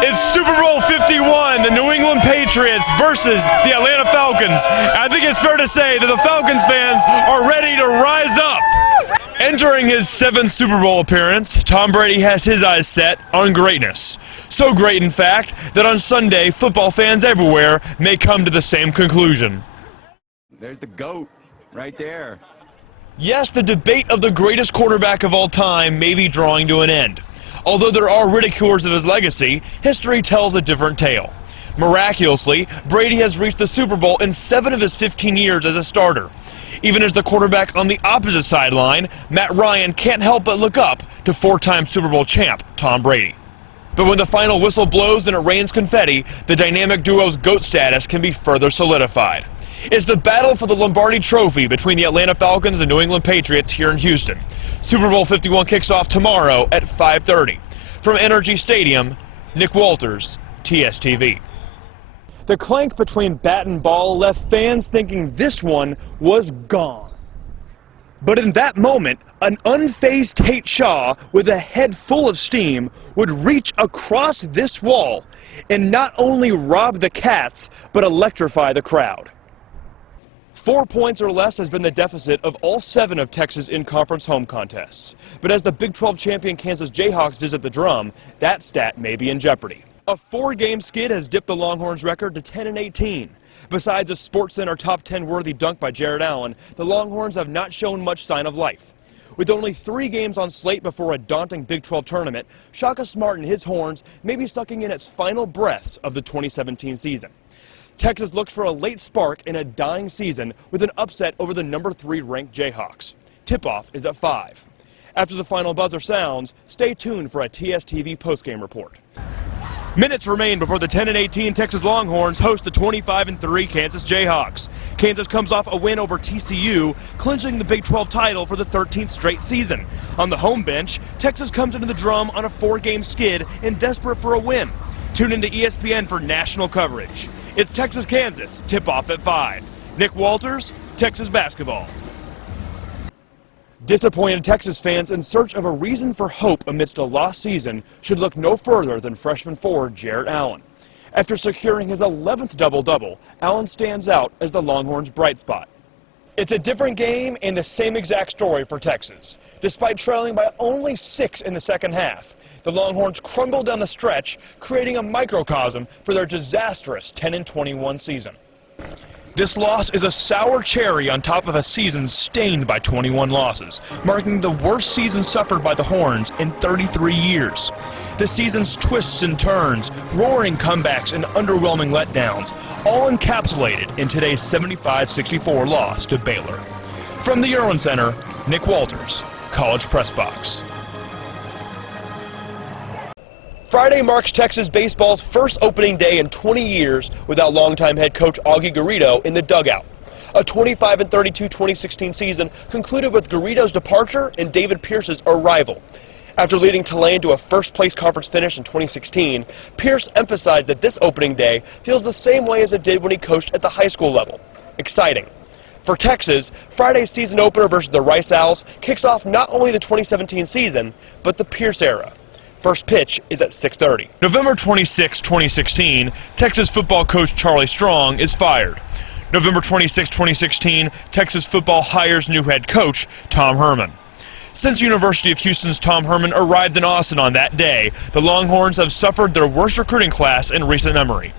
It's Super Bowl 51, the New England Patriots versus the Atlanta Falcons. I think it's fair to say that the Falcons fans are ready to rise up. Entering his 7th Super Bowl appearance, Tom Brady has his eyes set on greatness. So great, in fact, that on Sunday, football fans everywhere may come to the same conclusion. There's the GOAT right there. Yes, the debate of the greatest quarterback of all time may be drawing to an end. Although there are ridiculers of his legacy, history tells a different tale. Miraculously, Brady has reached the Super Bowl in 7 of his 15 years as a starter. Even as the quarterback on the opposite sideline, Matt Ryan can't help but look up to 4-time Super Bowl champ Tom Brady. But when the final whistle blows and it rains confetti, the dynamic duo's GOAT status can be further solidified. It's the battle for the Lombardi Trophy between the Atlanta Falcons and New England Patriots here in Houston. Super Bowl 51 kicks off tomorrow at 5:30. From NRG Stadium, Nick Walters, TSTV. The clank between bat and ball left fans thinking this one was gone. But in that moment, an unfazed Tate Shaw with a head full of steam would reach across this wall and not only rob the Cats, but electrify the crowd. 4 points or less has been the deficit of all 7 of Texas in-conference home contests. But as the Big 12 champion Kansas Jayhawks visit the drum, that stat may be in jeopardy. A 4-game skid has dipped the Longhorns' record to 10-18. Besides a SportsCenter top 10 worthy dunk by Jared Allen, the Longhorns have not shown much sign of life. With only 3 games on slate before a daunting Big 12 tournament, Shaka Smart and his Horns may be sucking in its final breaths of the 2017 season. Texas looks for a late spark in a dying season with an upset over the number 3 ranked Jayhawks. Tip-off is at 5. After the final buzzer sounds, stay tuned for a TSTV postgame report. Minutes remain before the 10-18 Texas Longhorns host the 25-3 Kansas Jayhawks. Kansas comes off a win over TCU, clinching the Big 12 title for the 13th straight season. On the home bench, Texas comes into the drum on a 4-game skid and desperate for a win. Tune into ESPN for national coverage. It's Texas-Kansas, tip-off at 5. Nick Walters, Texas basketball. Disappointed Texas fans in search of a reason for hope amidst a lost season should look no further than freshman forward Jared Allen. After securing his 11th double-double, Allen stands out as the Longhorns' bright spot. It's a different game and the same exact story for Texas. Despite trailing by only 6 in the second half, the Longhorns crumbled down the stretch, creating a microcosm for their disastrous 10-21 season. This loss is a sour cherry on top of a season stained by 21 losses, marking the worst season suffered by the Horns in 33 years. The season's twists and turns, roaring comebacks, and underwhelming letdowns, all encapsulated in today's 75-64 loss to Baylor. From the Erwin Center, Nick Walters, College Press Box. Friday marks Texas baseball's first opening day in 20 years without longtime head coach Augie Garrido in the dugout. A 25-32 2016 season concluded with Garrido's departure and David Pierce's arrival. After leading Tulane to a first-place conference finish in 2016, Pierce emphasized that this opening day feels the same way as it did when he coached at the high school level. Exciting. For Texas, Friday's season opener versus the Rice Owls kicks off not only the 2017 season, but the Pierce era. First pitch is at 6:30. November 26, 2016, Texas football coach Charlie Strong is fired. November 26, 2016, Texas football hires new head coach Tom Herman. Since University of Houston's Tom Herman arrived in Austin on that day, the Longhorns have suffered their worst recruiting class in recent memory.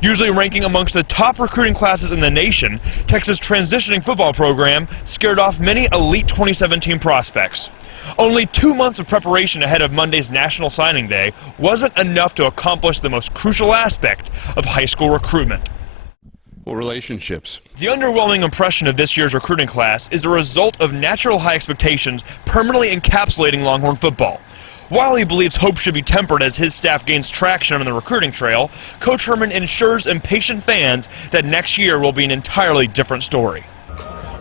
Usually ranking amongst the top recruiting classes in the nation, Texas' transitioning football program scared off many elite 2017 prospects. Only 2 months of preparation ahead of Monday's National Signing Day wasn't enough to accomplish the most crucial aspect of high school recruitment. Well, relationships. The underwhelming impression of this year's recruiting class is a result of natural high expectations permanently encapsulating Longhorn football. While he believes hope should be tempered as his staff gains traction on the recruiting trail, Coach Herman ensures impatient fans that next year will be an entirely different story.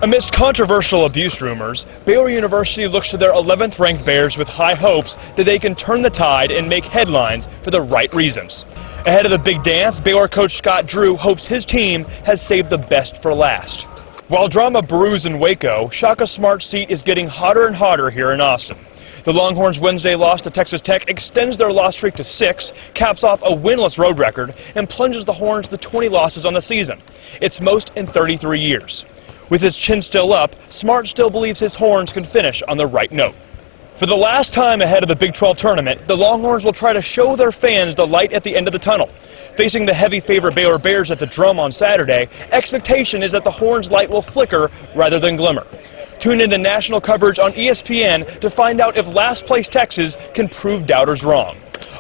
Amidst controversial abuse rumors, Baylor University looks to their 11th ranked Bears with high hopes that they can turn the tide and make headlines for the right reasons. Ahead of the big dance, Baylor coach Scott Drew hopes his team has saved the best for last. While drama brews in Waco, Shaka Smart's seat is getting hotter and hotter here in Austin. The Longhorns' Wednesday loss to Texas Tech extends their loss streak to 6, caps off a winless road record, and plunges the Horns to 20 losses on the season, its most in 33 years. With his chin still up, Smart still believes his Horns can finish on the right note. For the last time ahead of the Big 12 tournament, the Longhorns will try to show their fans the light at the end of the tunnel. Facing the heavy favorite Baylor Bears at the Drum on Saturday, expectation is that the Horns' light will flicker rather than glimmer. Tune into national coverage on ESPN to find out if last-place Texas can prove doubters wrong.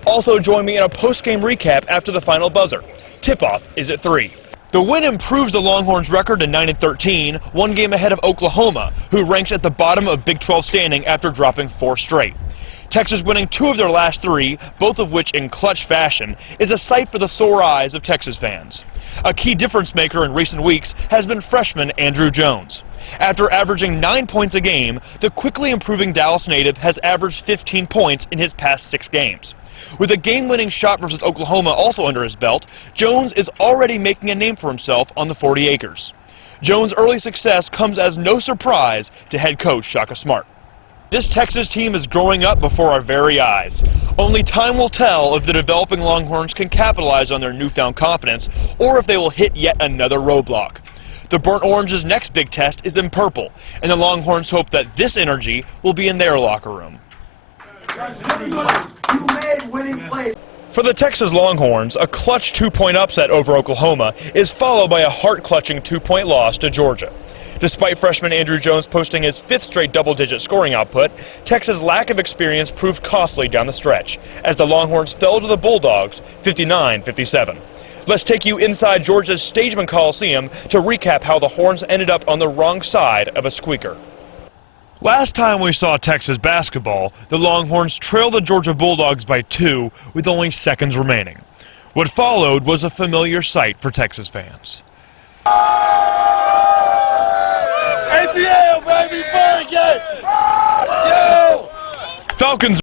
Also join me in a post-game recap after the final buzzer. Tip-off is at 3. The win improves the Longhorns' record to 9-13, one game ahead of Oklahoma, who ranks at the bottom of Big 12 standing after dropping 4 straight. Texas winning 2 of their last 3, both of which in clutch fashion, is a sight for the sore eyes of Texas fans. A key difference maker in recent weeks has been freshman Andrew Jones. After averaging 9 points a game, the quickly improving Dallas native has averaged 15 points in his past 6 games. With a game-winning shot versus Oklahoma also under his belt, Jones is already making a name for himself on the 40 acres. Jones' early success comes as no surprise to head coach Shaka Smart. This Texas team is growing up before our very eyes. Only time will tell if the developing Longhorns can capitalize on their newfound confidence or if they will hit yet another roadblock. The Burnt Orange's next big test is in purple, and the Longhorns hope that this energy will be in their locker room. For the Texas Longhorns, a clutch 2-point upset over Oklahoma is followed by a heart-clutching 2-point loss to Georgia. Despite freshman Andrew Jones posting his 5th straight double-digit scoring output, Texas' lack of experience proved costly down the stretch, as the Longhorns fell to the Bulldogs 59-57. Let's take you inside Georgia's Stageman Coliseum to recap how the Horns ended up on the wrong side of a squeaker. Last time we saw Texas basketball, the Longhorns trailed the Georgia Bulldogs by 2 with only seconds remaining. What followed was a familiar sight for Texas fans. ATL, baby, Falcons